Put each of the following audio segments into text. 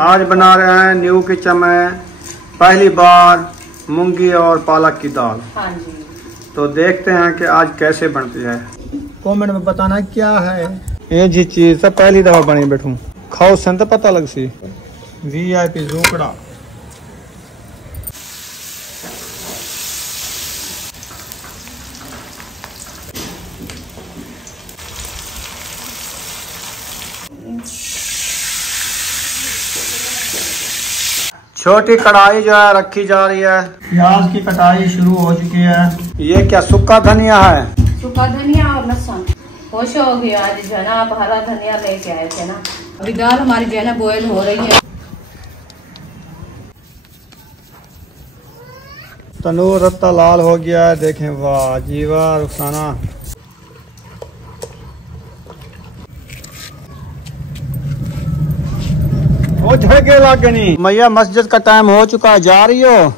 आज बना रहे हैं न्यू किचन में पहली बार मूंगी और पालक की दाल। हाँ जी। तो देखते हैं कि आज कैसे बनती है। कमेंट में बताना क्या है ये जी चीज तो पहली दफा बनी बैठू खाओ सन तो पता लग सी। VIP झोपड़ा छोटी कढ़ाई जो है रखी जा रही है। प्याज की कटाई शुरू हो चुकी है। ये क्या सूखा धनिया है? सूखा धनिया और लहसुन। खुश हो गया आज जो है ना, आप हरा धनिया लेके आए थे ना। अभी दाल हमारी जो है ना बॉयल हो रही है। तंदूर रत्ता लाल हो गया है। देखें वाह जी वाह रुखसाना। वो झड़के लागे नहीं। मैया मस्जिद का टाइम हो चुका है, जा रही हो?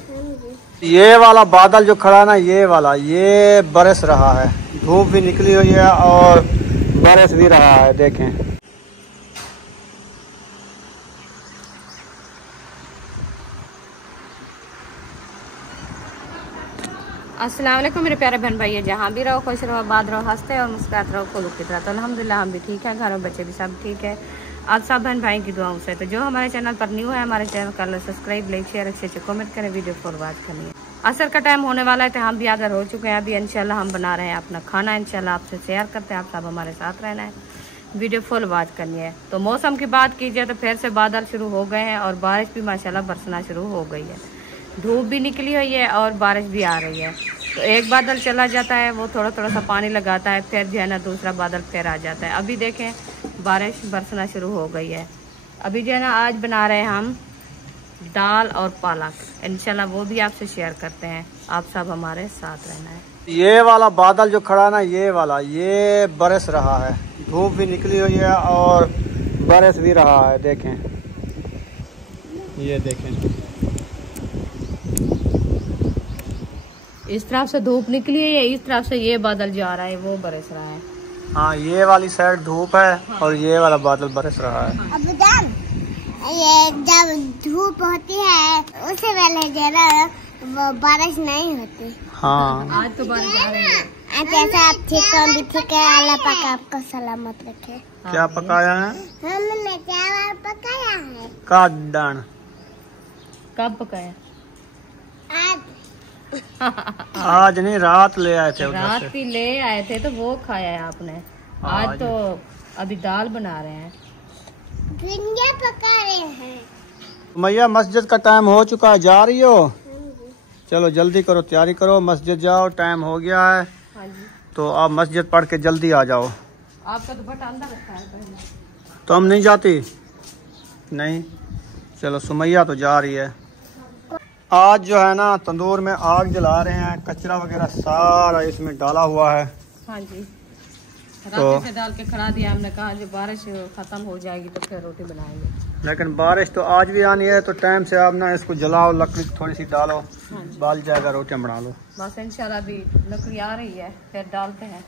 ये वाला बादल जो खड़ा ना ये वाला ये बरस रहा है। धूप भी निकली हुई है और बरस भी रहा है। देखें अस्सलाम वालेकुम मेरे प्यारे बहन भाई, जहाँ भी रहो खुश रहो, आबाद रहो, हंसते और मुस्कुराते रहो, खुद की तरह। तो अल्हम्दुलिल्लाह हम भी ठीक है, घर में बच्चे भी सब ठीक है। आप सब बहन भाई की दुआओं से। तो जो हमारे चैनल पर न्यू है, हमारे चैनल कर लो सब्सक्राइब, लाइक शेयर, अच्छे कमेंट करें, वीडियो फॉरवर्ड करनी है। असर का टाइम होने वाला है तो हम भी आगर हो चुके हैं। अभी इंशाल्लाह हम बना रहे हैं अपना खाना, इंशाल्लाह आपसे शेयर करते हैं। आप सब हमारे साथ रहना है, वीडियो फुल वॉच करनी है। तो मौसम की बात कीजिए तो फिर से बादल शुरू हो गए हैं और बारिश भी माशाल्लाह बरसना शुरू हो गई है। धूप भी निकली हुई है और बारिश भी आ रही है। तो एक बादल चला जाता है, वो थोड़ा थोड़ा सा पानी लगाता है, फिर जो है ना दूसरा बादल फिर आ जाता है। अभी देखें बारिश बरसना शुरू हो गई है। अभी जो है ना आज बना रहे हैं हम दाल और पालक, इंशाल्लाह वो भी आपसे शेयर करते हैं। आप सब हमारे साथ रहना है। ये वाला बादल जो खड़ा ना ये वाला ये बरस रहा है। धूप भी निकली हुई है और बरस भी रहा है। देखें ये देखें इस तरफ से धूप निकली है, इस तरफ से ये बादल जा रहा है, वो बरस रहा है। हाँ ये वाली साइड धूप है। हाँ। और ये वाला बादल बरस रहा है। अब ये जब धूप होती है उससे पहले जरा वो बारिश नहीं होती। हाँ आज तो बारिश आ रही है। जैसे आप ठीक हो भी ठीक है, अल्लाह पाक आपको सलामत रखे। क्या पकाया है? हमने चावल पकाया है। काटन कब पकाया? आज नहीं रात ले आए थे। रात भी ले आए थे तो वो खाया है आपने। आज तो अभी दाल बना रहे हैं, भिंडियाँ पका रहे हैं। मैया मस्जिद का टाइम हो चुका है, जा रही हो? चलो जल्दी करो, तैयारी करो, मस्जिद जाओ, टाइम हो गया है। हाँ जी। तो आप मस्जिद पढ़ के जल्दी आ जाओ। आपका दुपट्टा अंदर रखा है पहले। तो हम नहीं जाती? नहीं चलो सुमैया तो जा रही है। आज जो है ना तंदूर में आग जला रहे हैं, कचरा वगैरह सारा इसमें डाला हुआ है। हाँ जी। रात से डाल के खड़ा दिया, हमने कहा जो बारिश खत्म हो जाएगी तो फिर रोटी बनाएंगे। लेकिन बारिश तो आज भी आनी है तो टाइम से आप ना इसको जलाओ, लकड़ी थोड़ी सी डालो। हाँ बाल जाएगा, रोटियां बना लो। बस इंशाल्लाह अभी लकड़ी आ रही है फिर डालते हैं।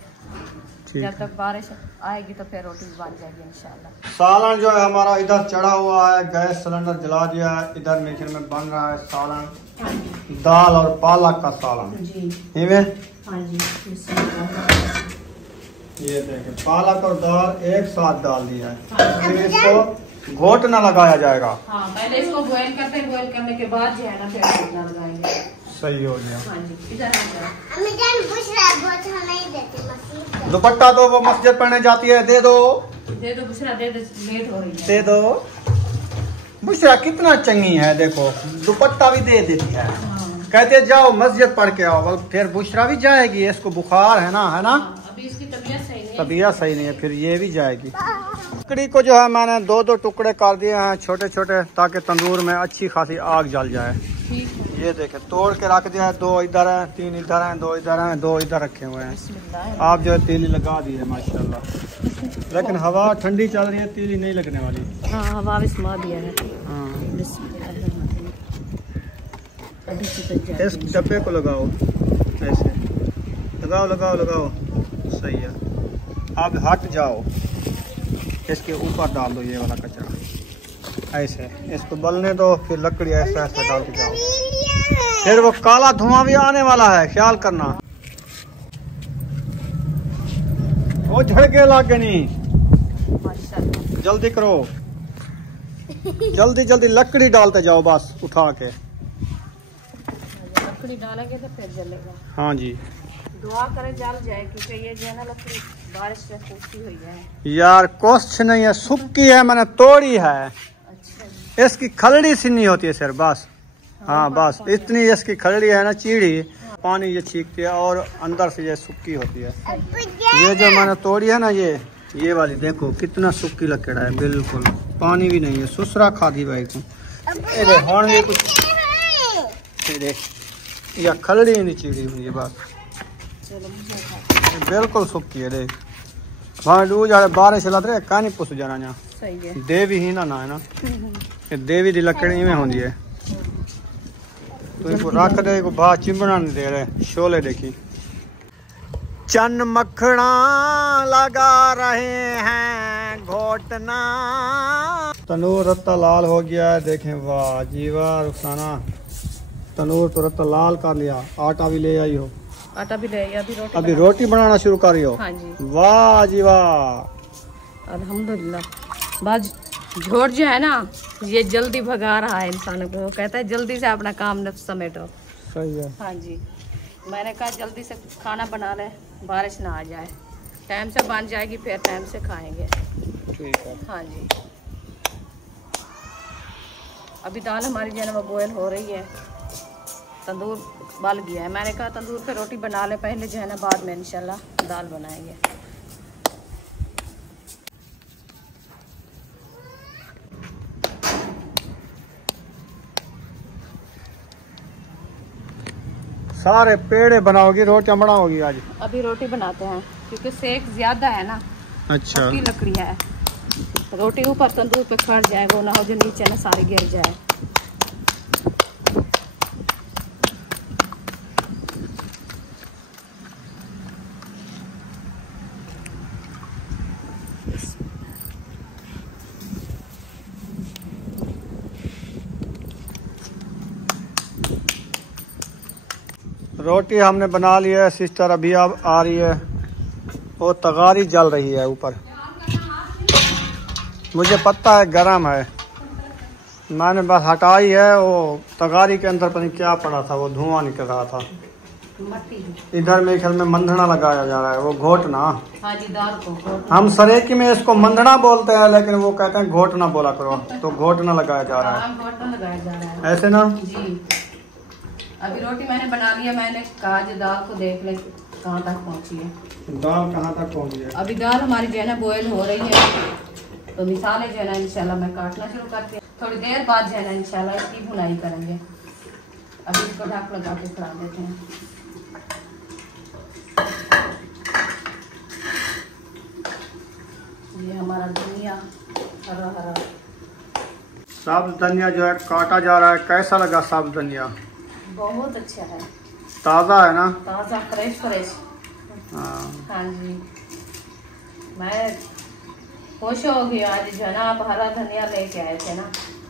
जब तक बारिश आएगी तो फिर रोटी बन जाएगी इंशाल्लाह। सालन जो है हमारा इधर चढ़ा हुआ है, गैस सिलेंडर जला दिया है। इधर नीचे में बन रहा है सालन, दाल और पालक का सालन। हाँ जी। ये देखें पालक और दाल एक साथ डाल दिया है। फिर इसको घोट ना लगाया जाएगा। हाँ पहले इसको बॉयल करते हैं, बॉयल करने के बाद जो है ना फिर घोट ना लगाएंगे। सही हो गया। हाँ जी। इधर दुपट्टा तो वो मस्जिद पढ़ने जाती है, दे दो बुशरा दे दो, लेट हो रही है। दे दो। बुशरा कितना चंगी है, देखो दुपट्टा भी दे देती है। कहते जाओ मस्जिद पढ़ के आओ, फिर बुशरा भी जाएगी। इसको बुखार है ना, है ना? अभी इसकी तबीयत सही नहीं है, फिर ये भी जाएगी। लकड़ी को जो है मैंने 2-2 टुकड़े कर दिए हैं छोटे छोटे, ताकि तंदूर में अच्छी खासी आग जल जाए। ये देखें तोड़ के रख दिया है। 2 इधर हैं, 3 इधर हैं, 2 इधर हैं, 2 इधर रखे हुए हैं। आप जो है तीली लगा दी है माशाल्लाह। लेकिन हवा ठंडी चल रही है, तीली नहीं लगने वाली। हाँ हवा भी स्मा दिया है। इस डब्बे को लगाओ, ऐसे लगाओ लगाओ लगाओ, सही है। अब हट जाओ, इसके ऊपर डाल दो ये वाला कचरा। ऐसे इसको बलने दो, फिर लकड़ी ऐसे ऐसे डालते जाओ, फिर वो काला धुआं भी आने वाला है, ख्याल करना। वो झड़के लागे नहीं, जल्दी करो, जल्दी जल्दी लकड़ी डालते जाओ बस उठा के। लकड़ी डालेंगे तो फिर जलेगा। हाँ जी, दुआ करें जल जाए, क्योंकि ये जो है ना लकड़ी बारिश से सूखी हुई है। यार कुछ नहीं है, सूखी है, मैंने तोड़ी है। अच्छा, इसकी खलड़ी सी नहीं होती है सर, बस। हाँ बस इतनी इसकी खलड़ी है ना, चीड़ी पानी ये छींकती है और अंदर से ये सूखी होती है। ये जो मैंने तोड़ी है ना, ये वाली देखो कितना सूखी लकड़ा है, बिल्कुल पानी भी नहीं है, सुसरा खादी भाई को। ये कुछ या खलड़ी नहीं चीड़ी हुई है, बस बिल्कुल सूखी है। देख वहाँ डू जा बारिश लग रही है, कहानी पुस जाना यहाँ सही है। देवी ही ना है ना, ये देवी दी लकड़ी में होती है। तो इनको रख दे को बाहर चिमड़ा नहीं दे रहे। शोले देखी, चन मखना लगा रहे हैं घोटना। तनूर रत्ता लाल हो गया है, देखें वाह जी वाह रुखसाना, तनूर तो रत्ता लाल कर लिया। आटा भी ले आई हो? आटा भी ले आई, अभी रोटी बनाना शुरू कर रही हो? हाँ जी। वाह जी वाह, अल्हम्दुलिल्लाह। बस झोट जो है ना, ये जल्दी भगा रहा है इंसान को, कहता है जल्दी से अपना काम समेटो। सही है। हाँ जी, मैंने कहा जल्दी से खाना बना ले, बारिश ना आ जाए, टाइम से बन जाएगी, फिर टाइम से खाएंगे। ठीक है। हाँ जी, अभी दाल हमारी जो है ना वो बॉयल हो रही है, तंदूर बल गया है। मैंने कहा तंदूर पे रोटी बना ले पहले, जो है ना बाद में इंशाल्लाह दाल बनाएंगे। सारे पेड़े बनाओगी, रोटियां बनाओगी आज? अभी रोटी बनाते हैं, क्योंकि सेक ज्यादा है ना। अच्छा, की लकड़ी है, रोटी ऊपर तंदूर पे खड़ जाए, वो ना हो जो नीचे ना सारी गिर जाए। रोटी हमने बना ली है, सिस्टर अभी अब आ रही है, वो तगारी जल रही है ऊपर। मुझे पता है गरम है, मैंने बस हटाई है। वो तगारी के अंदर पता नहीं क्या पड़ा था, वो धुआं निकल रहा था। इधर मेरे ख्याल में मंधना लगाया जा रहा है, वो घोटना। हाँ जी, दाल को हम सरेकी में इसको मंधना बोलते हैं, लेकिन वो कहते हैं घोटना बोला करो, तो घोटना लगाया जा रहा है, ऐसे ना जी। अभी रोटी मैंने बना लिया, मैंने कहा जो दाल को देख ले कहाँ तक पहुँची है। दाल कहाँ तक पहुँची है? अभी दाल हमारी जो है ना बॉयल हो रही है, तो मिसाले जो है ना इंशाल्लाह मैं काटना शुरू करती हूँ। थोड़ी देर बाद जो है ना इंशाल्लाह इसकी भुनाई करेंगे। अभी इसको ढक लगा के खड़ा देते हैं। ये हमारा धनिया हरा हरा साबुत धनिया जो है काटा जा रहा है। कैसा लगा साबुत धनिया? बहुत अच्छा है, ताज़ा है ना? ताज़ा फ्रेश फ्रेश। हाँ जी, मैं खुश हो गई आज जो है ना आप हरा धनिया लेके आए थे ना,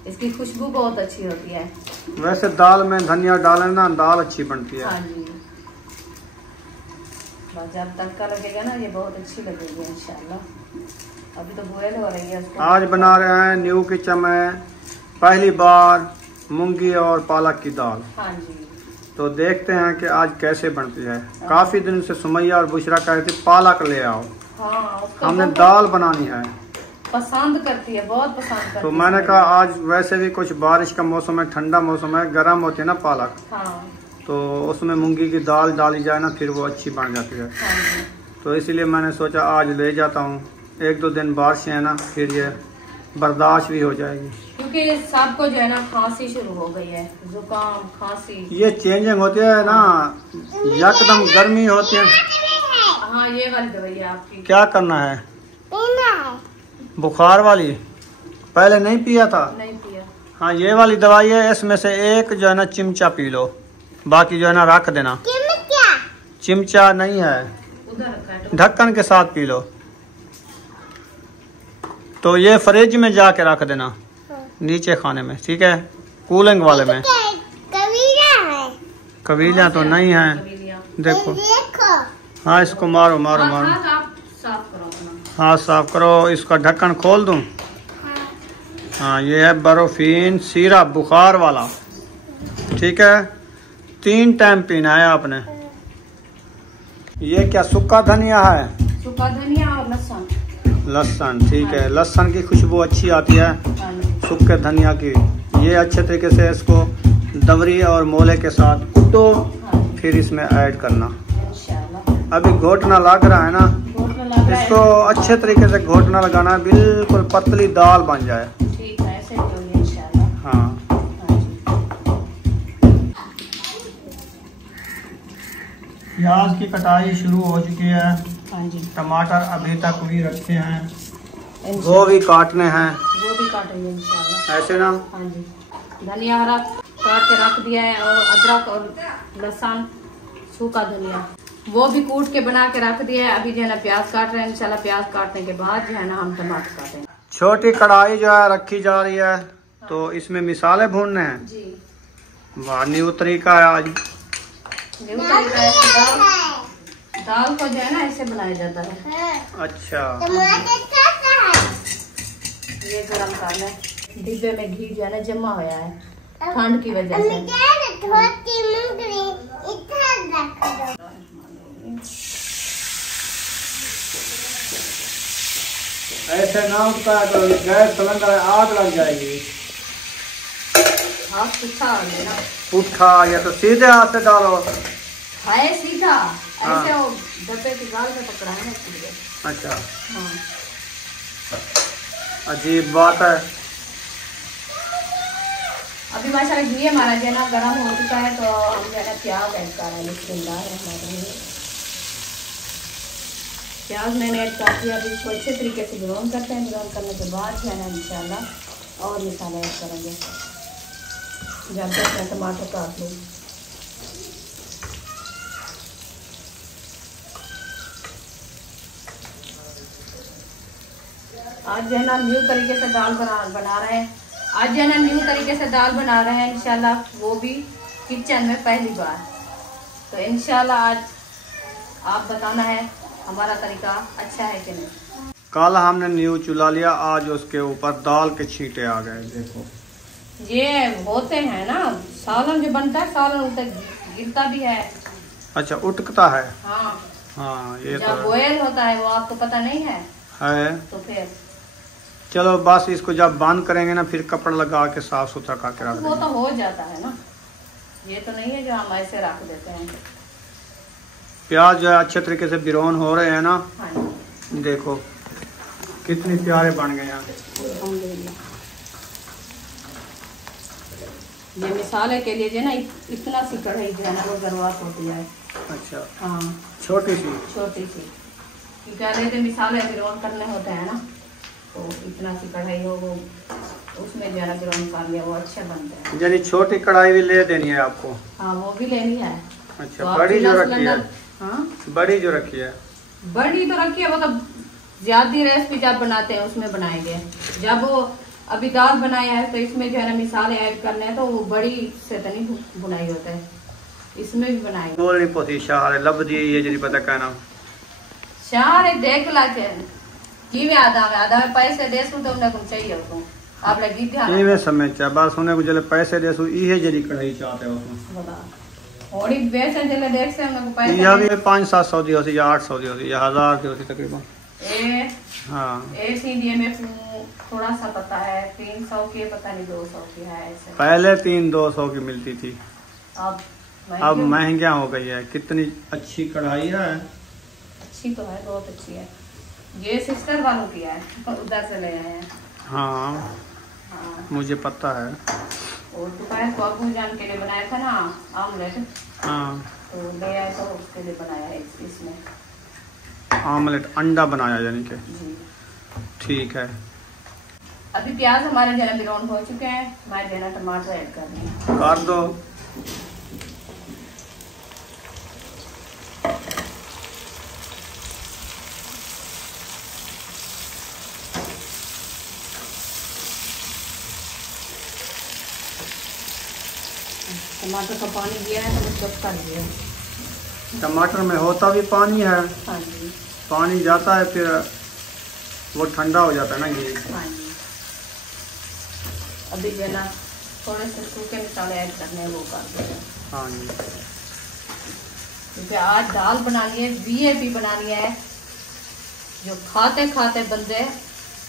इसकी खुशबू बहुत अच्छी होती है। वैसे दाल में धनिया डालें ना, दाल अच्छी बनती है। हाँ जी, बस जब तड़का लगेगा ना ये बहुत अच्छी लगेगी इंशाल्लाह। अभी तो बॉयल हो रही है उसको। आज बना रहे हैं न्यू किचन में पहली बार मूंगी और पालक की दाल। हाँ जी, तो देखते हैं कि आज कैसे बनती है। काफी दिन से सुमैया और बुशरा कह रही थी पालक ले आओ। हाँ, हमने दाल बनानी है, पसंद करती है, बहुत पसंद करती है। तो मैंने कहा आज वैसे भी कुछ बारिश का मौसम है, ठंडा मौसम है, गर्म होती है ना पालक। हाँ, तो उसमें मूंगी की दाल डाली जाए ना, फिर वो अच्छी बन जाती है। हाँ जी। तो इसीलिए मैंने सोचा आज ले जाता हूँ। एक दो दिन बारिश है ना, फिर ये बर्दाश्त भी हो जाएगी, क्योंकि सबको जो है ना खांसी शुरू हो गई है, जुकाम खांसी। ये चेंजिंग होती है ना, एकदम गर्मी होती है। हाँ, ये वाली दवाई है आपकी। क्या करना है? बुखार वाली पहले नहीं पिया था? नहीं पिया। हाँ, ये वाली दवाई है, इसमें से एक जो है ना चिमचा पी लो, बाकी जो है ना रख देना। चिमचा नहीं है, उधर रखा है, ढक्कन के साथ पी लो। तो ये फ्रिज में जाके रख देना, नीचे खाने में, ठीक है, कूलिंग वाले में। कबीरा है, कबीला तो नहीं है, देखो। हाँ इसको मारो मारो मारो, हाँ साफ करो। इसका ढक्कन खोल दूं? हाँ ये है बर्फीन सिरप बुखार वाला, ठीक है। 3 टाइम पीना है आपने। ये क्या सूखा धनिया है? सूखा धनिया और लहसुन। लहसुन, ठीक है। लहसुन की खुशबू अच्छी आती है सूखे धनिया की। ये अच्छे तरीके से इसको दवरी और मोले के साथ कूटो, फिर इसमें ऐड करना। अभी घोटना लग रहा है ना, इसको अच्छे तरीके से घोटना लगाना, बिल्कुल पतली दाल बन जाए। ठीक है, ऐसे ही इंशाल्लाह। हाँ प्याज की कटाई शुरू हो चुकी है। हाँ जी। टमाटर अभी तक भी रखे हैं, गोभी काटने हैं। गोभी काटेंगे इंशाल्लाह, ऐसे ना। हाँ जी। धनिया हरा काट के रख दिया है, और अदरक और लहसुन सूखा धनिया वो भी कूट के बना के रख दिया है। अभी जो है ना प्याज काट रहे हैं, इंशाल्लाह प्याज काटने के बाद जो है ना हम टमाटर काटेंगे। छोटी कढ़ाई जो है रखी जा रही है, तो इसमें मिसाले भूनने हैं जी। वाह, न्यू तरीका है आज। न्यू तरीका है, दाल को जो है ना ऐसे बनाया जाता है। अच्छा, ये गरम कर ले। डिब्बे में घी जो है ना जमा होया है ठंड की वजह से। ऐसे ना उठता है तो गैस सिलेंडर आग लग जाएगी। हाथ पुट्ठा ना, पुट्ठा या तो सीधे हाथ से डालो। है सीधा, ऐसे वो डब्बे की गाल में पकड़ा है ना। अच्छा हाँ, अजीब बात है। अभी माशाल्लाह घी हमारा जो है ना गर्म हो चुका है, तो हम जो है ना प्याज ऐड कर रहे हैं। प्याज मैंने ऐड कर दिया। अभी इसको अच्छे तरीके से ब्राउन करते हैं। ब्राउन करने के बाद जो है ना इंशाल्लाह और मसाले ऐड करेंगे। जब तक मैं टमाटर काट लूँ, आज जो है ना न्यू तरीके से दाल बना रहे हैं। आज जो है ना न्यू तरीके से दाल बना रहे हैं इंशाल्लाह, वो भी किचन में पहली बार। तो इंशाल्लाह आज आप बताना है हमारा तरीका अच्छा है कि नहीं। कल हमने न्यू चूल्हा लिया, आज उसके ऊपर दाल के छींटे आ गए। देखो ये होते हैं ना, सालन जो बनता है सालन ऊपर गिरता भी है। अच्छा, उठकता है। हाँ हाँ, ये तो बॉयल होता है, वो आपको पता नहीं है। तो फिर चलो बस इसको जब बंद करेंगे ना, फिर कपड़ा लगा के साफ सुथरा करके रख देंगे। वो तो हो जाता है ना, ये तो नहीं है जो हम ऐसे रख देते हैं। प्याज जो है अच्छे तरीके से ब्राउन हो रहे हैं ना। हाँ। देखो कितने प्यारे बन गए हैं। ये मिसाले के लिए जो है ना इतना सी कढ़ाई जो है ना वो जरूरत होती है। अच्छा हाँ, छोटी सी क्योंकि मिसाले ब्राउन करने होते हैं ना, तो इतना सी कढ़ाई हो वो उसमें जो है ना ब्राउन कर लिया, वो अच्छे बनते हैं। यानी छोटी कढ़ाई भी ले देनी है आपको? हाँ वो भी लेनी है। अच्छा तो बड़ी जो रखी है? हाँ बड़ी जो रखी है, बड़ी तो रखी है। वो तो ज्यादा रेसिपी जब बनाते हैं उसमें बनाएंगे। जब वो अभी दाल बनाया है तो इसमें जो है ना मिसाले ऐड करने हैं, तो वो बड़ी से तो नहीं बुनाई होता है, इसमें भी बनाएंगे। बोल नहीं पोसी शाह लब दी ये जरी पता कहना शाह देख ला के की में आधा में पैसे देसू तो उन्हें कुछ चाहिए हो आप लगी ध्यान ये में समझ चा बस उन्हें कुछ जले पैसे देसू ये जरी कढ़ाई चाहते हो बता थोड़ी बेस है जले देख से उन्हें पैसे या भी 500-700 दी होती या 800 दी होती या 1000 दी होती तकरीबन। हाँ एसीडीए में थोड़ा सा पता है 300 की, पता नहीं 200 की है ऐसे। पहले 300-200 की मिलती थी, अब महंगा हो गई है। कितनी अच्छी कढ़ाई है, अच्छी तो है, बहुत अच्छी है। ये सिस्टर वालों की है, उधर से ले आए हैं। हाँ हाँ मुझे पता है। और दोपहर को अबू जान के लिए बनाया था ना आमलेट। हाँ तो ले आए तो उसके लिए बनाया है इसमें आमलेट, अंडा बनाया यानी कि। ठीक है। अभी प्याज हमारे जरा ब्राउन हो चुके हैं, मैं देना टमाटर ऐड कर दो। टमाटर का पानी दिया है तो चप कर दिया। टमाटर में होता भी पानी है। हाँ जी। पानी जाता है फिर वो ठंडा हो जाता है ना ये। हाँ जी। अभी जो है ना थोड़े से सूखे मसाले ऐड करने हैं, वो कर देंगे। हाँ जी। क्योंकि आज दाल बनानी है, वीआईपी बनानी है, जो खाते खाते बंदे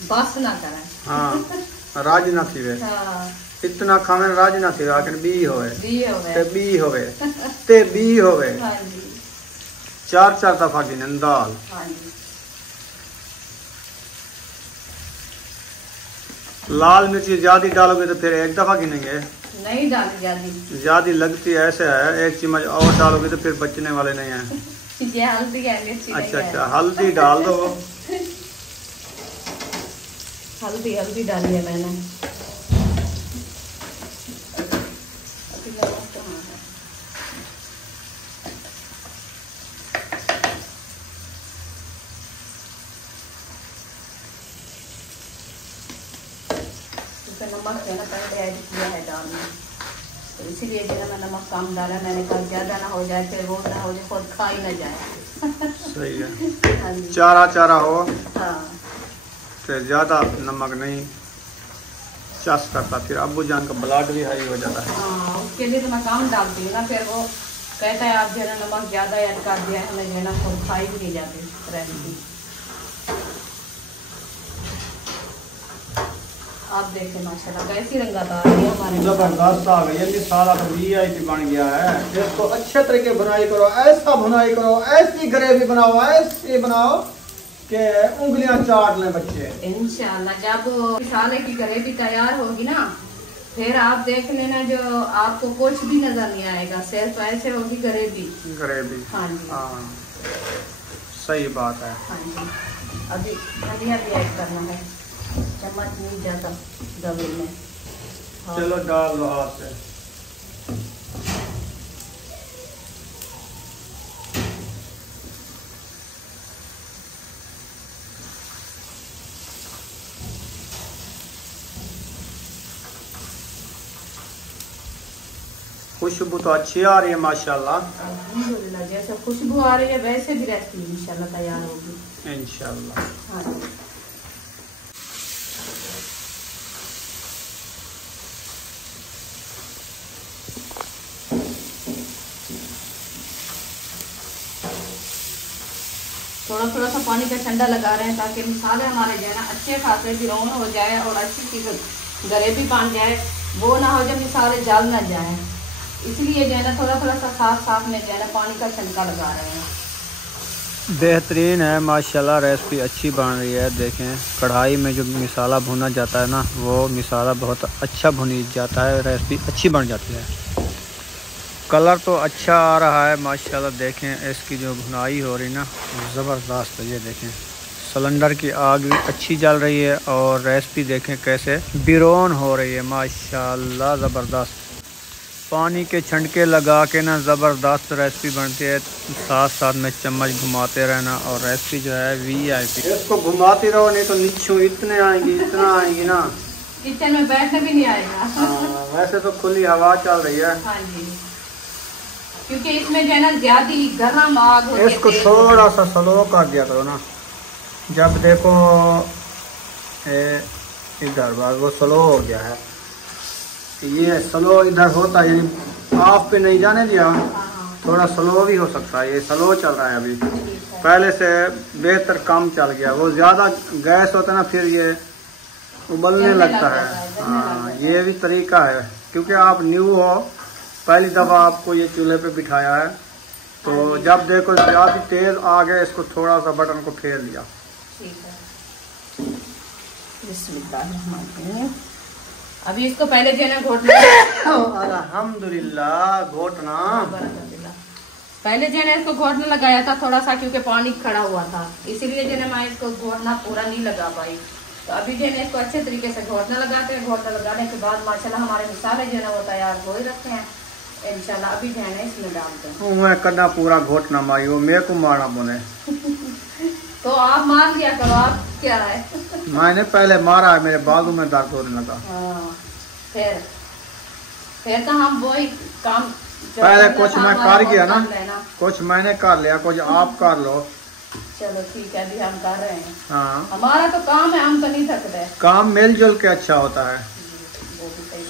बस ना करें। हाँ राज ना थी वे। हाँ इतना खाने राज ना थी, आखिर बी होवे बी होवे ते बी होवे ते बी होवे। हाँ जी। 4-4 दफा गिनन दाल। हाँ जी। लाल मिर्ची ज्यादा डालोगे तो फिर एक दफा गिनेंगे। नहीं डाली ज्यादा। ज्यादा लगती है ऐसे है, 1 चम्मच और डालोगे तो फिर बचने वाले नहीं है। ये हल्दी है, मिर्ची नहीं है। अच्छा हल्दी डाल दो। हल्दी डाली है मैंने। अभी नमक तो हाँ है। तो नमक जो है ना पहले ऐड किया है दाल में, तो इसीलिए जो है मैं नमक कम डाला। मैंने कहा ज़्यादा ना हो जाए, फिर वो ना हो जाए, खुद खा ही ना जाए। सही है। हाँ जी। चारा हो। हाँ। फिर ज़्यादा नमक नहीं चस करता, फिर अब्बू जान का ब्लड भी हाई हो जाता है। हाँ उसके लिए तो मैं कम डालती हूँ ना, फिर वो कहता है आप जो है ना नमक ज़्यादा ऐड कर दिया है, हमें जो है ना खुद खाई भी नहीं जाती रेसिपी। आप देखें माशाल्लाह कैसी रंगत आ रही है हमारे। जबरदस्त आ गई है, मिसाला तो वीआईपी बन गया है। इसको अच्छे तरीके बुनाई करो, ऐसा बुनाई करो, ऐसी ग्रेवी बनाओ, ऐसी बनाओ कि उंगलियां चाट लें बच्चे। इंशाल्लाह जब मिसाले की ग्रेवी तैयार होगी ना, फिर आप देख लेना जो आपको कुछ भी नजर नहीं आएगा, सिर्फ ऐसे होगी ग्रेवी। हाँ जी। हाँ सही बात है। हाँ जी। अभी धनिया भी ऐड करना है, चम्मच नहीं जाता गवे में। चलो डाल लो हाथ से। खुशबू तो अच्छी आ रही है माशाल्लाह। अल्हम्दुलिल्लाह, जैसे खुशबू आ रही है वैसे भी रेसिपी इंशाल्लाह तैयार होगी इंशाल्लाह। हाँ। थोड़ा सा पानी का ठंडा लगा रहे हैं ताकि मसाले हमारे जो है ना अच्छे खासे ब्राउन हो जाए और अच्छी सी ग्रेवी बन जाए, वो ना हो जब मसाले जल ना जाए, इसलिए जो है ना थोड़ा सा साफ में जो है ना पानी का छनका लगा रहे हैं। बेहतरीन है माशाल्लाह, रेसिपी अच्छी बन रही है। देखें कढ़ाई में जो मसाला भुना जाता है ना, वो मसाला बहुत अच्छा भुनी जाता है, रेसिपी अच्छी बन जाती है। कलर तो अच्छा आ रहा है माशाल्लाह। देखें इसकी जो भुनाई हो रही ना ज़बरदस्त है। ये देखें सिलेंडर की आग भी अच्छी जल रही है और रेसिपी देखें कैसे बिरोन हो रही है माशाल्लाह, ज़बरदस्त। पानी के छंटके लगा के ना ज़बरदस्त रेसिपी बनती है। साथ में चम्मच घुमाते रहना और रेसिपी जो है वीआईपी। इसको घुमाती रहो नहीं तो नीचे इतना आएंगी ना, किचन में बैठने भी नहीं आएगा। वैसे तो खुली हवा चल रही है। हाँ जी, क्योंकि इसमें जो है ना ज्यादा गर्म आग होती है। इसको थोड़ा सा स्लो कर दिया करो ना, जब देखो इधर बार वो स्लो हो गया है, ये स्लो इधर होता है, यानी आप पे नहीं जाने दिया, थोड़ा स्लो भी हो सकता है। ये स्लो चल रहा है अभी, पहले से बेहतर कम चल गया। वो ज़्यादा गैस होता है ना, फिर ये उबलने लगता है। हाँ ये भी तरीका है, क्योंकि आप न्यू हो, पहली दफ़ा आपको ये चूल्हे पे बिठाया है, तो जब देखो ज़्यादा तेज़ आ गया, इसको थोड़ा सा बटन को फेर लिया। ठीक है, बिस्मिल्लाह। अभी इसको पहले जो है ना घोटना, अल्हम्दुलिल्लाह घोटना, पहले जो है ना इसको घोटना लगाया था थोड़ा सा, क्योंकि पानी खड़ा हुआ था, इसीलिए जो है मैं इसको घोटना पूरा नहीं लगा पाई। तो अभी जो है इसको अच्छे तरीके से घोटना लगाते हैं। घोटना लगाने के बाद माशाल्लाह हमारे मसाले जो है ना वो तैयार हो ही रखे हैं। इंशाल्लाह अभी जो है ना इसमें डालते हैं। मैं कदा पूरा घोटना मारी, वो मेरे को मारना बोले तो आप मार लिया करो, आप क्या है। मैंने पहले मारा है, मेरे बाजू में दर्द होने लगा। हाँ, फिर फिर तो हम वही काम पहले कुछ मैं कर गया ना, कुछ मैंने कर लिया, कुछ आप कर लो। चलो ठीक है, अभी हम कर रहे हैं। हाँ हमारा तो काम है, हम तो नहीं थकते। काम मिलजुल के अच्छा होता है,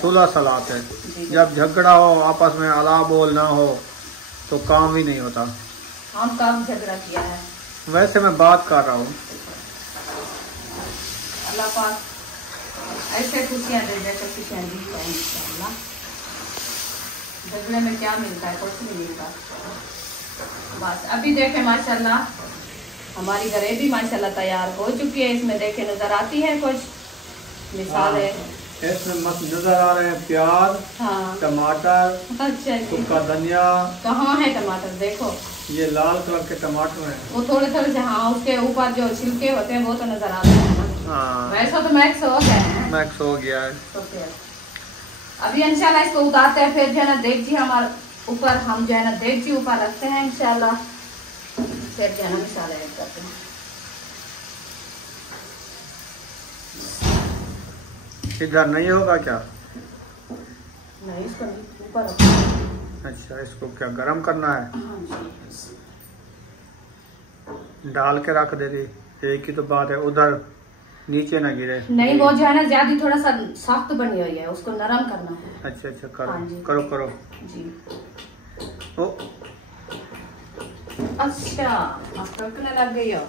सुलह सलात है। जब झगड़ा हो आपस में, अला बोल ना हो तो काम ही नहीं होता। हम काम झगड़ा किया है। वैसे मैं बात कर रहा हूँ। अल्लाह पाक ऐसे खुशियाँ दे दे, तो खुशियाँ दी है इंशाल्लाह। झगड़े में क्या मिलता है, कुछ नहीं मिलता। बस अभी देखे माशाल्लाह हमारी ग्रेवी माशाल्लाह तैयार हो चुकी है। इसमें देखे नजर आती है कुछ मिसाल है, इसमें मत नजर आ रहे हैं प्याज, हाँ टमाटर, अच्छा सूखा धनिया। कहाँ है टमाटर, देखो ये लाल कलर के टमाटर हैं। वो थोड़े थोड़े से, हाँ उसके ऊपर जो छिलके होते हैं वो तो नजर आते हैं ना। हाँ वैसा तो मैक्स हो गया है, मैक्स हो गया है। तो फिर अभी इंशाल्लाह इसको उतारते हैं, फिर जो है ना देगची हमारे ऊपर, हम जो है ना देगची ऊपर रखते हैं इंशाल्लाह, फिर जो है ना मसाले ऐड करते हैं। इधर नहीं होगा क्या? नहीं, इसको ऊपर रखते हैं। अच्छा, इसको क्या गरम करना है? हाँ जी, डाल के रख दे दी, एक ही तो बात है, उधर नीचे ना गिरे। नहीं वो जो है ना ज्यादा थोड़ा सा सख्त बनी हुई है, उसको नरम करना है। अच्छा अच्छा करो। हाँ जी। करो करो जी। ओ अच्छा, आप पकने लग गई हो।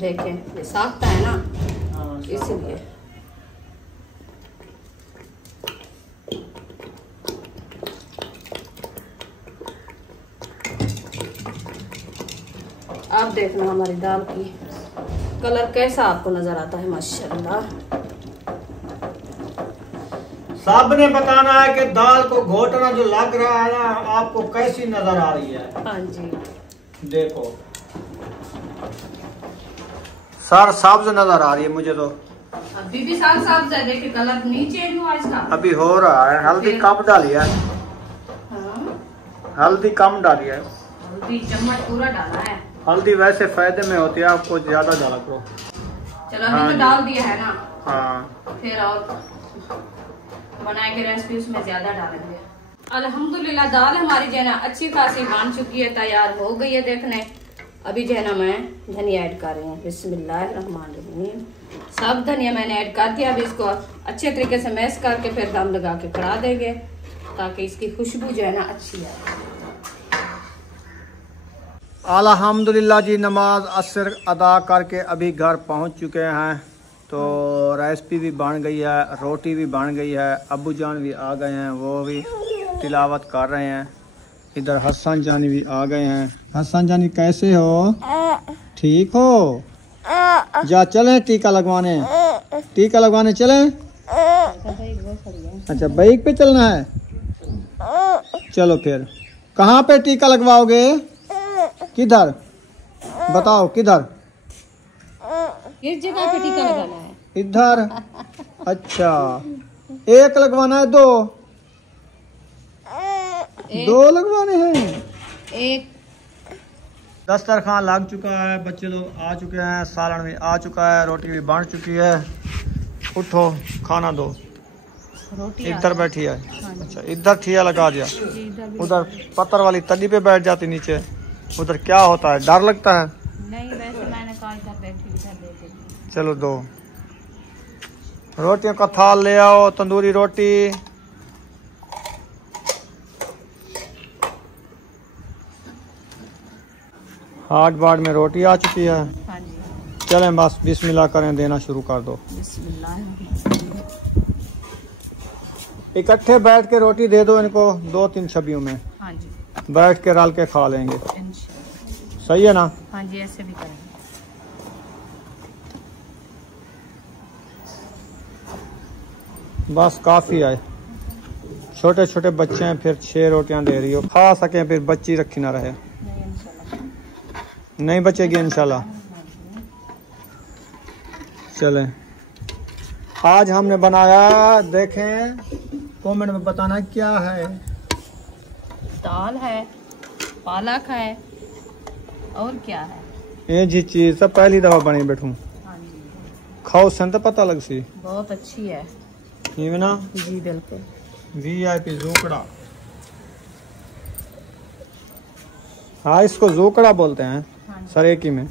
देखें ये सख्त है ना, इसलिए। आप देखना हमारी दाल की कलर कैसा आपको नजर आता है, माशाल्लाह। सब ने बताना है कि दाल को घोटना जो लग रहा है ना, आपको कैसी नजर आ रही है। हाँ जी, देखो सर सब्ज नजर आ रही है मुझे तो। अभी भी साफ साफ है, देखिए कलर नहीं चेंज हुआ इसका। अभी हो रहा है। हल्दी कम डाली है। हाँ? हल्दी कम डाली है। हल्दी चम्मच पूरा डाला है। हल्दी वैसे फायदे में होती है, आपको ज्यादा डाला करो। चलो अभी हाँ तो जी। डाल दिया है ना, हाँ फिर और बनाएंगे रेसिपी उसमें ज्यादा डालेंगे। अल्हम्दुलिल्लाह दाल हमारी जो है ना अच्छी खासी बन चुकी है, तैयार हो गई है। देखने अभी जो है ना मैं धनिया ऐड कर रही हूँ। बिस्मिल्लाहिर्रहमानिर्रहीम। सब धनिया मैंने ऐड कर दिया। अभी इसको अच्छे तरीके से मैश करके फिर दम लगा के कढ़ा देंगे, ताकि इसकी खुशबू जो है ना अच्छी आए। अल्हम्दुलिल्लाह जी, नमाज असर अदा करके अभी घर पहुंच चुके हैं। तो रेसिपी भी बन गई है, रोटी भी बन गई है, अब्बू जान भी आ गए हैं, वो भी तिलावत कर रहे हैं। इधर हसन जानी भी आ गए हैं। हसन जानी कैसे हो? ठीक हो? जा चलें टीका लगवाने, टीका लगवाने चलें। अच्छा बाइक पे चलना है, चलो फिर। कहाँ पे टीका लगवाओगे? किधर बताओ, किधर? किस जगह पे टीका लगाना है? इधर। अच्छा, एक लगवाना है? दो दो लगवाने हैं? एक। दस्तरखान लग चुका है, बच्चे लोग आ चुके हैं, सालन भी आ चुका है, रोटी भी बन चुकी है। उठो खाना दो। रोटी इधर बैठी है। अच्छा इधर ठिया लगा दिया, उधर पत्थर वाली तली पे बैठ जाती नीचे। उधर क्या होता है, डर लगता है? नहीं, वैसे मैंने कहा इधर बैठी, इधर बैठी। चलो दो रोटियों का थाल ले आओ, तंदूरी रोटी। हाट बाट में रोटी आ चुकी है। हाँ जी। चलें बस बिस्मिल्लाह करें, देना शुरू कर दो। बिस्मिल्लाह। इकट्ठे बैठ के रोटी दे दो इनको, 2-3 छबियों में हाँ जी, बैठ के रल के खा लेंगे। इंशाल्लाह। सही है ना? हाँ जी, ऐसे भी करेंगे। बस काफ़ी है। छोटे छोटे बच्चे हैं, फिर 6 रोटियां दे रही हो, खा सकें फिर बच्ची रखी ना रहे। नहीं, इंशाल्लाह नहीं बचेगी इंशाल्लाह। चलें, आज हमने बनाया, देखें कमेंट में बताना क्या है। दाल है, पालक है, और क्या है? ये जी चीज़ सब पहली दफ़ा बनी बैठूँ, हाँ जी, खाओ सन तो पता लग सी। बहुत अच्छी है। ये ना जी बिल्कुल। VIP ज़ोकड़ा। हाँ इसको ज़ोकड़ा बोलते हैं सरेकी में।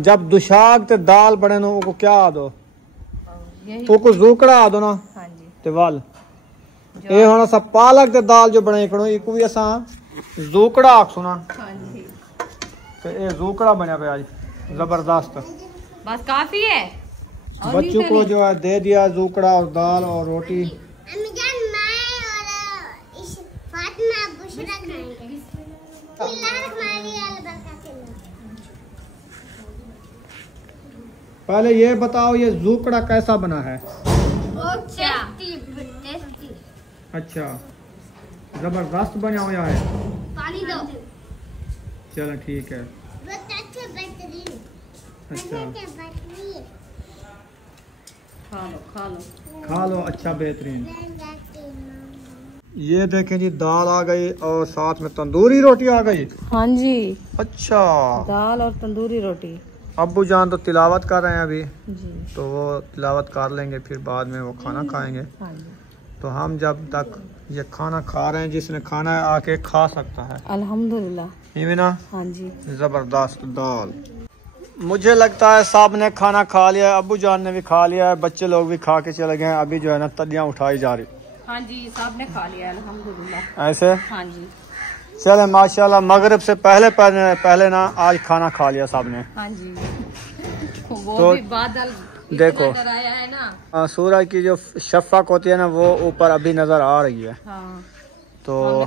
जब दुशाग ते दाल बने नो को क्या आदो को ज़ोकड़ा आदो ना। हाँ जी ते वाल ये होना सा पालक ते दाल जो बने करो इको भी असा ज़ोकड़ा आखसो ना। हाँ जी ते ये ज़ोकड़ा बना पे आज जबरदस्त। बस काफी है। बच्चों को जो है दे दिया ज़ोकड़ा और दाल और रोटी। पहले ये बताओ ये ज़ोकड़ा कैसा बना है? अच्छा जबरदस्त बना हुआ है। पानी दो। चलो ठीक है। अच्छा खा लो अच्छा बेहतरीन। ये देखें जी दाल आ गई और साथ में तंदूरी रोटी आ गई। हाँ जी अच्छा दाल और तंदूरी रोटी। अब्बू जान तो तिलावत कर रहे हैं अभी जी तो वो तिलावत कर लेंगे फिर बाद में वो खाना खाएंगे। हाँ जी तो हम जब तक ये खाना खा रहे हैं जिसने खाना है आके खा सकता है। अल्हम्दुलिल्लाह। ये ना हाँ जी जबरदस्त दाल। मुझे लगता है साहब ने खाना खा लिया है, अब्बू जान ने भी खा लिया है, बच्चे लोग भी खा के चले गए हैं। अभी जो है ना तलियां उठाई जा रही। हाँ जी साहब ने खा लिया अल्हम्दुलिल्लाह। ऐसे हाँ जी चले माशाल्लाह मगरिब से पहले ना आज खाना खा लिया साहब ने। हाँ जी वो तो भी बादल देखो डराया है ना। सूरज की जो शफ़क़ होती है ना वो ऊपर अभी नजर आ रही है। हाँ तो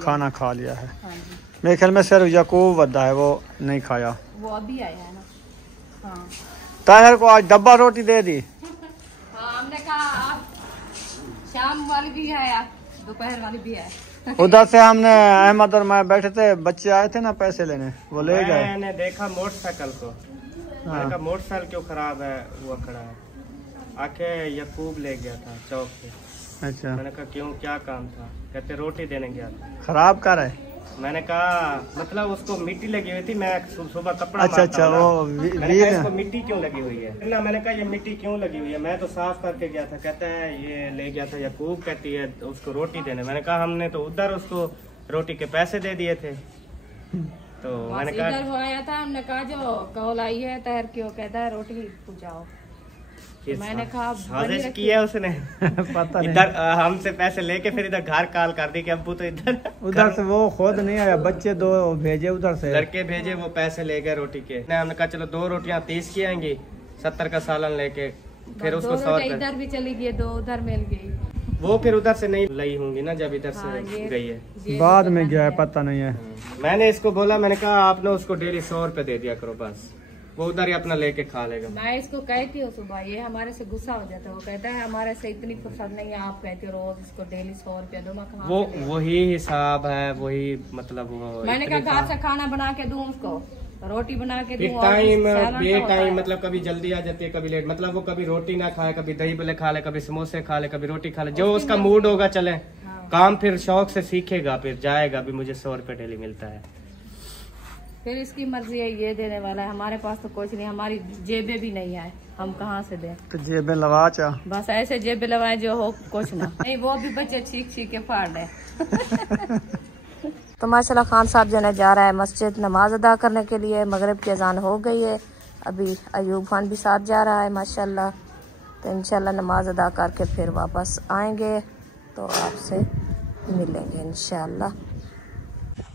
खाना खा लिया है। हाँ जी मेरे ख्याल में सिर्फ यकूब वद्दा है वो नहीं खाया। वो अभी आया है ना। हाँ ताहिर को आज डब्बा रोटी दे दी। हाँ हमने कहा आप शाम वाली भी है आप दोपहर वाली भी है। उधर से हमने अहमद और मैं बैठे थे, बच्चे आए थे ना पैसे लेने वो ले गए। मैंने देखा मोटरसाइकिल को। मैंने कहा मोटरसाइकिल क्यों खराब है वो खड़ा है आके यकूब ले गया था चौक पे। अच्छा मैंने कहा क्यों क्या काम था? कहते रोटी देने गया था। खराब कर है। मैंने कहा मतलब उसको मिट्टी लगी हुई थी, मैं सुबह कपड़ा अच्छा वो मैंने कहा इसको मिट्टी क्यों लगी हुई है ना। मैंने कहा ये मिट्टी क्यों लगी हुई है, मैं तो साफ करके गया था। कहता है ये ले गया था यकूब, कहती है उसको रोटी देने। मैंने कहा हमने तो उधर उसको रोटी के पैसे दे दिए थे। तो मैंने कहा इधर वो आया था, हमने कहा जो कॉल आई है तहर क्यों कहता है रोटी पूछाओ। मैंने कहा साजिश की है उसने पता नहीं। इधर हमसे पैसे लेके फिर इधर घर कॉल कर दी कि अब्बू तो इधर उधर से वो खुद नहीं आया, बच्चे दो भेजे उधर से लड़के भेजे वो पैसे ले गए रोटी के। हमने कहा चलो 2 रोटियां 30 की आएंगी, 70 का सालन लेके फिर उसको 100 इधर भी चली गई, 2 उधर मिल गई। वो फिर उधर से नहीं लाई होंगी ना जब इधर से गई है। बाद में गया है पता नहीं है। मैंने इसको बोला, मैंने कहा आपने उसको डेली 100 रुपए दे दिया करो, बस वो उधर ही अपना लेके खा लेगा। मैं इसको कहती हूँ सुबह, ये हमारे से गुस्सा हो जाता है। वो कहता है हमारे से इतनी फुर्सत नहीं है, आप कहते हो रोज इसको डेली 100 रुपया दो। मैं कहा वो वही हिसाब है, वही मतलब वो मैंने कहा घर से खाना बना के दूं उसको, रोटी बना के दूं। टाइम बे टाइम मतलब कभी जल्दी आ जाती है कभी लेट। मतलब वो कभी रोटी ना खाए, कभी दही बल्ले खा ले, कभी समोसे खा ले, कभी रोटी खा ले, जो उसका मूड होगा चले। काम फिर शौक से सीखेगा, फिर जाएगा भी मुझे 100 रुपए डेली मिलता है। फिर इसकी मर्जी है, ये देने वाला है। हमारे पास तो कुछ नहीं, हमारी जेबें भी नहीं है, हम कहाँ से दें। तो जेबें लगा चा बस ऐसे जेबें लगाए जो हो कुछ ना। नहीं वो भी बच्चे चीख चीख के फाड़ रहे। तो माशाल्लाह खान साहब जो है जा रहा है मस्जिद नमाज अदा करने के लिए। मगरिब की अजान हो गई है, अभी अयूब खान भी साथ जा रहा है माशाल्लाह। तो इंशाल्लाह नमाज अदा करके फिर वापस आएंगे तो आपसे मिलेंगे इंशाल्लाह।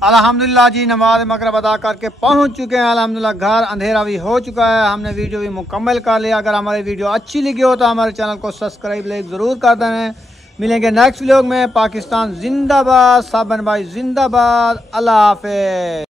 अल्हम्दुलिल्लाह जी नमाज मगरिब अदा करके पहुंच चुके हैं अल्हम्दुलिल्लाह घर। अंधेरा भी हो चुका है, हमने वीडियो भी मुकम्मल कर लिया। अगर हमारी वीडियो अच्छी लगी हो तो हमारे चैनल को सब्सक्राइब ज़रूर कर दें। मिलेंगे नेक्स्ट व्लॉग में। पाकिस्तान जिंदाबाद, साबन भाई जिंदाबाद। अल्लाह हाफिज़।